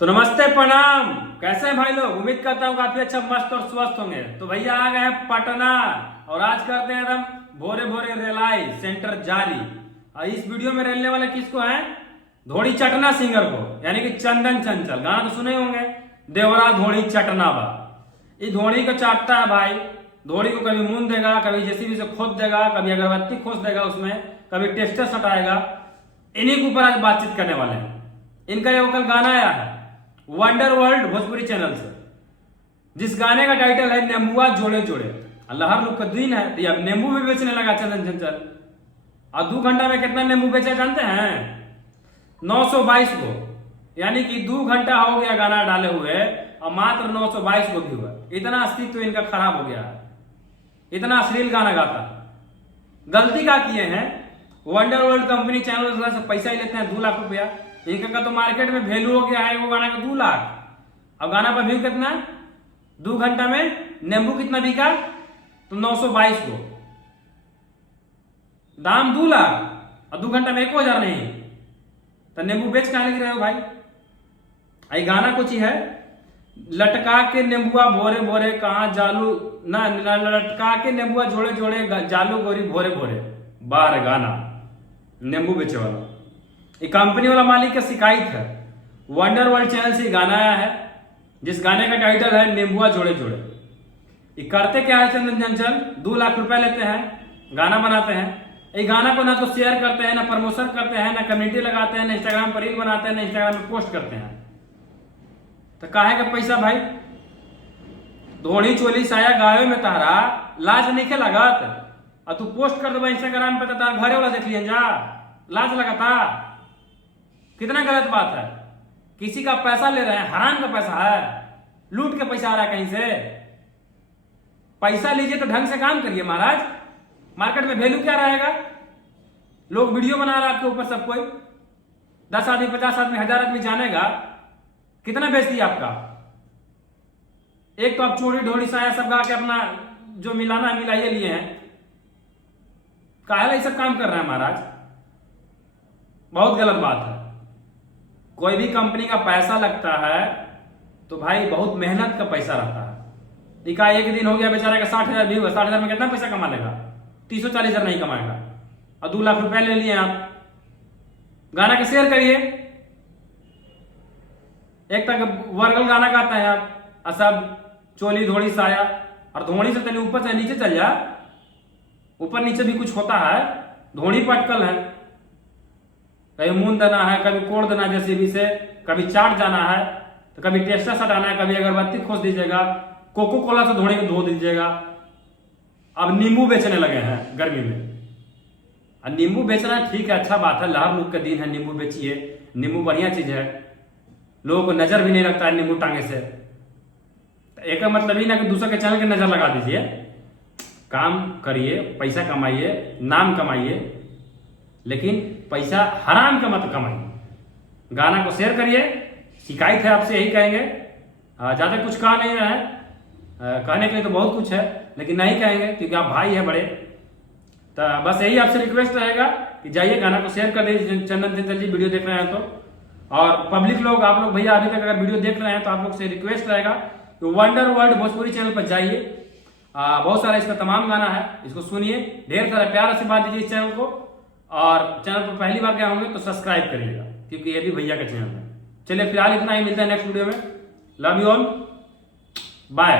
तो नमस्ते प्रणाम। कैसे हैं भाई लोग? उम्मीद करता हूँ काफी अच्छा मस्त और स्वस्थ होंगे। तो भैया आ गए हैं पटना और आज करते हैं एकदम भोरे भोरे रेलाई सेंटर जारी। और इस वीडियो में रहने वाले किसको हैं? धोड़ी चटना सिंगर को, यानी कि चंदन चंचल। गाना तो सुने होंगे, देवरा धोड़ी चटना बा। ये धोड़ी को चाटता है भाई। धोड़ी को कभी मुंह देगा, कभी जेसीबी से खोद देगा, कभी अगरबत्ती खोस देगा उसमें, कभी टेस्टर सटाएगा। इन्हीं के ऊपर आज बातचीत करने वाले हैं। इनका ये कल गाना आया है वंडर वर्ल्ड भोजपुरी चैनल से, जिस गाने का टाइटल है नेमुआ जोड़े जोड़े। अल्लाह रुख दिन है तो अब नींबू भी बेचने लगा चंदन चंचल। और 2 घंटा में कितना नींबू बेचा जानते हैं? 922 को, यानी कि 2 घंटा हो गया गाना डाले हुए और मात्र 922 को भी हुआ। इतना अस्तित्व तो इनका खराब हो गया है, इतना अश्लील गाना गाता। गलती क्या किए हैं? वंडर वर्ल्ड कंपनी चैनल से पैसा ही लेते हैं 2 लाख रुपया। इनका तो मार्केट में वैल्यू हो गया है वो गाना का 2 लाख। अब गाना पर व्यू कितना? 2 घंटा में नींबू कितना बिका? तो 922 को, दाम 2 लाख और 2 घंटा में 1,000 नहीं। तो नींबू बेच कहां लग रहे हो भाई? आई गाना कुछ ही है, लटका के नींबुआ भोरे भोरे कहां जालू ना, लटका के नींबुआ जोड़े जोड़े जालू गोरी भोरे भोरे। बार गाना नींबू बेचे वाला ये कंपनी वाला मालिक का शिकायत है। वंडर वर्ल्ड चैनल से गाना आया है जिस गाने का टाइटल है नींबुआ जोड़े जोड़े। ये करते क्या है चंदन चंचल? 2 लाख रुपया लेते हैं, गाना बनाते हैं। ये गाना को ना तो शेयर करते हैं, ना प्रमोशन करते हैं, ना कम्युनिटी लगाते हैं, ना इंस्टाग्राम पर रील बनाते हैं, ना इंस्टाग्राम पर पोस्ट करते हैं। तो काहे का पैसा भाई? धोनी चोली साया गावे में तारा लाज नहीं के लागत और तू पोस्ट कर दो इंस्टाग्राम पे तो तार घरे वाला देख लिया जा, लाज लगाता। कितना गलत बात है। किसी का पैसा ले रहे हैं, हराम का पैसा है, लूट के पैसा आ रहा है कहीं से। पैसा लीजिए तो ढंग से काम करिए महाराज। मार्केट में वैल्यू क्या रहेगा? लोग वीडियो बना रहा है आपके ऊपर, सब कोई 10 आदमी 50 आदमी 1000 आदमी जानेगा, कितना बेचती आपका? एक तो आप चोरी ढोली साया सब गा के अपना जो मिलाना मिलाइए लिए हैं। काहे ये सब काम कर रहे हैं महाराज? बहुत गलत बात है। कोई भी कंपनी का पैसा लगता है तो भाई बहुत मेहनत का पैसा रहता है। इका एक दिन हो गया बेचारे का 60,000 व्यू है, 60,000 में कितना पैसा कमा लेगा? 30-40,000 नहीं कमाएगा। और 2 लाख रुपए ले लिए आप। गाना के शेयर करिए। एक तक वर्गल गाना गाता है आप, सब चोली धोड़ी साया, और धोनी से तनी ऊपर से नीचे चल जा, ऊपर नीचे भी कुछ होता है। धोनी पटकल है, कभी मुंह देना है, कभी कोड़ देना जेसीबी से, कभी चाट जाना है, तो कभी टेस्टर सटाना है, कभी अगरबत्ती खोस दीजिएगा, कोको कोला से धोनी को धो दीजिएगा। अब नींबू बेचने लगे हैं गर्मी में। अब नींबू बेचना ठीक है, अच्छा बात है, लहर लुक का दिन है, नींबू बेचिए। नींबू बढ़िया चीज है, लोगों को नजर भी नहीं लगता है नींबू टांगे से। एक मतलब ही ना कि दूसरे के चैनल की नजर लगा दीजिए। काम करिए, पैसा कमाइए, नाम कमाइए, लेकिन पैसा हराम का मत कमाइए। गाना को शेयर करिए। शिकायत है आपसे, यही कहेंगे। ज्यादा कुछ कहा नहीं रहा है, कहने के लिए तो बहुत कुछ है, लेकिन नहीं कहेंगे क्योंकि आप भाई है बड़े। तो बस यही आपसे रिक्वेस्ट रहेगा कि जाइए गाना को शेयर कर दीजिए। चंदन चंचल जी वीडियो देख रहे हैं तो, और पब्लिक लोग, आप लोग भैया अभी तक अगर वीडियो देख रहे हैं तो आप लोग से रिक्वेस्ट रहेगा कि वंडर वर्ल्ड भोजपुरी चैनल पर जाइए। बहुत सारा इसका तमाम गाना है, इसको सुनिए, ढेर सारा प्यार आशीर्वाद दीजिए इस चैनल को। और चैनल पर पहली बार गए होंगे तो सब्सक्राइब करिएगा, क्योंकि ये भी भैया का चैनल है। चलिए फिलहाल इतना ही, मिलता है नेक्स्ट वीडियो में। Love you all, bye.